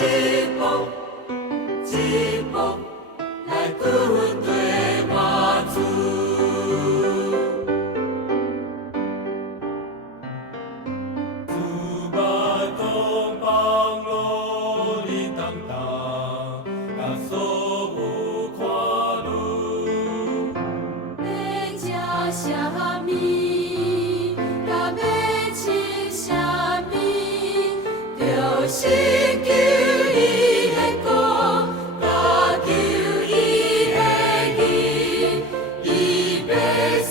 一步一步来军队满足。主把东方路里当当，甲所有看路。要吃啥物，甲要穿啥物，就是求伊的国，甲求伊的义，伊要赐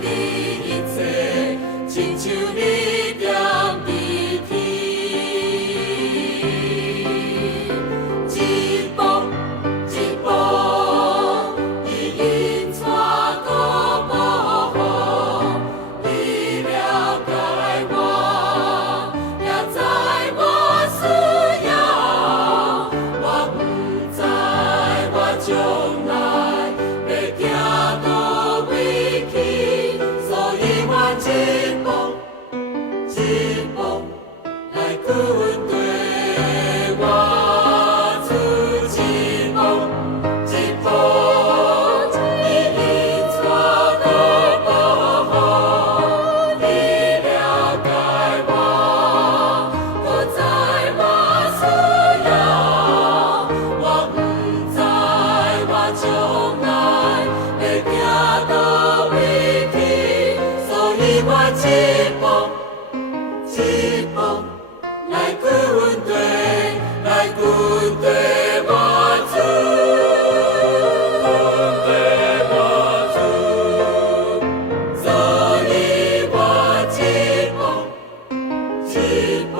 你一切，亲像你踮伫天。一步一步，伊引带我步步，你了解我，也知我需要。我不知我将来要行倒位去，所以我一步一步来军队我出一步一步，伊引带我步步，你了解我，我知我需要。我不知我将来要行倒位去，所以我一步一步来军队，来军队我出，军队我出，所以我一步一步。